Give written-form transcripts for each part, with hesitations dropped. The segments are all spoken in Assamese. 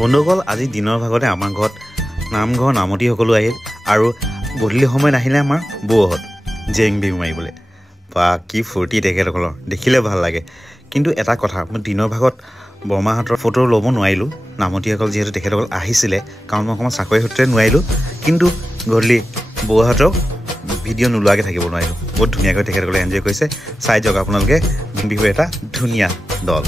বন্ধুসকল আজি দিনৰ ভাগতে আমাৰ ঘৰত নামঘৰ নামতি সকলো আহিল আৰু গধূলি সময় নাহিলে আমাৰ বৌহঁত জেং বিহু মাৰিবলৈ বা কি ফূৰ্তি তেখেতসকলৰ দেখিলে ভাল লাগে। কিন্তু এটা কথা মই দিনৰ ভাগত বৰমাহঁতৰ ফটো ল'ব নোৱাৰিলোঁ নামতিসকল যিহেতু তেখেতসকল আহিছিলে কাৰণ মই অকণমান চাকৰি সূত্ৰে নোৱাৰিলোঁ। কিন্তু গধূলি বৌহঁতক ভিডিঅ' নোলোৱাকৈ থাকিব নোৱাৰিলোঁ। বহুত ধুনীয়াকৈ তেখেতসকলে এনজয় কৰিছে। চাই যাওক আপোনালোকে বিহুৰ এটা ধুনীয়া দল।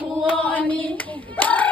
Warning.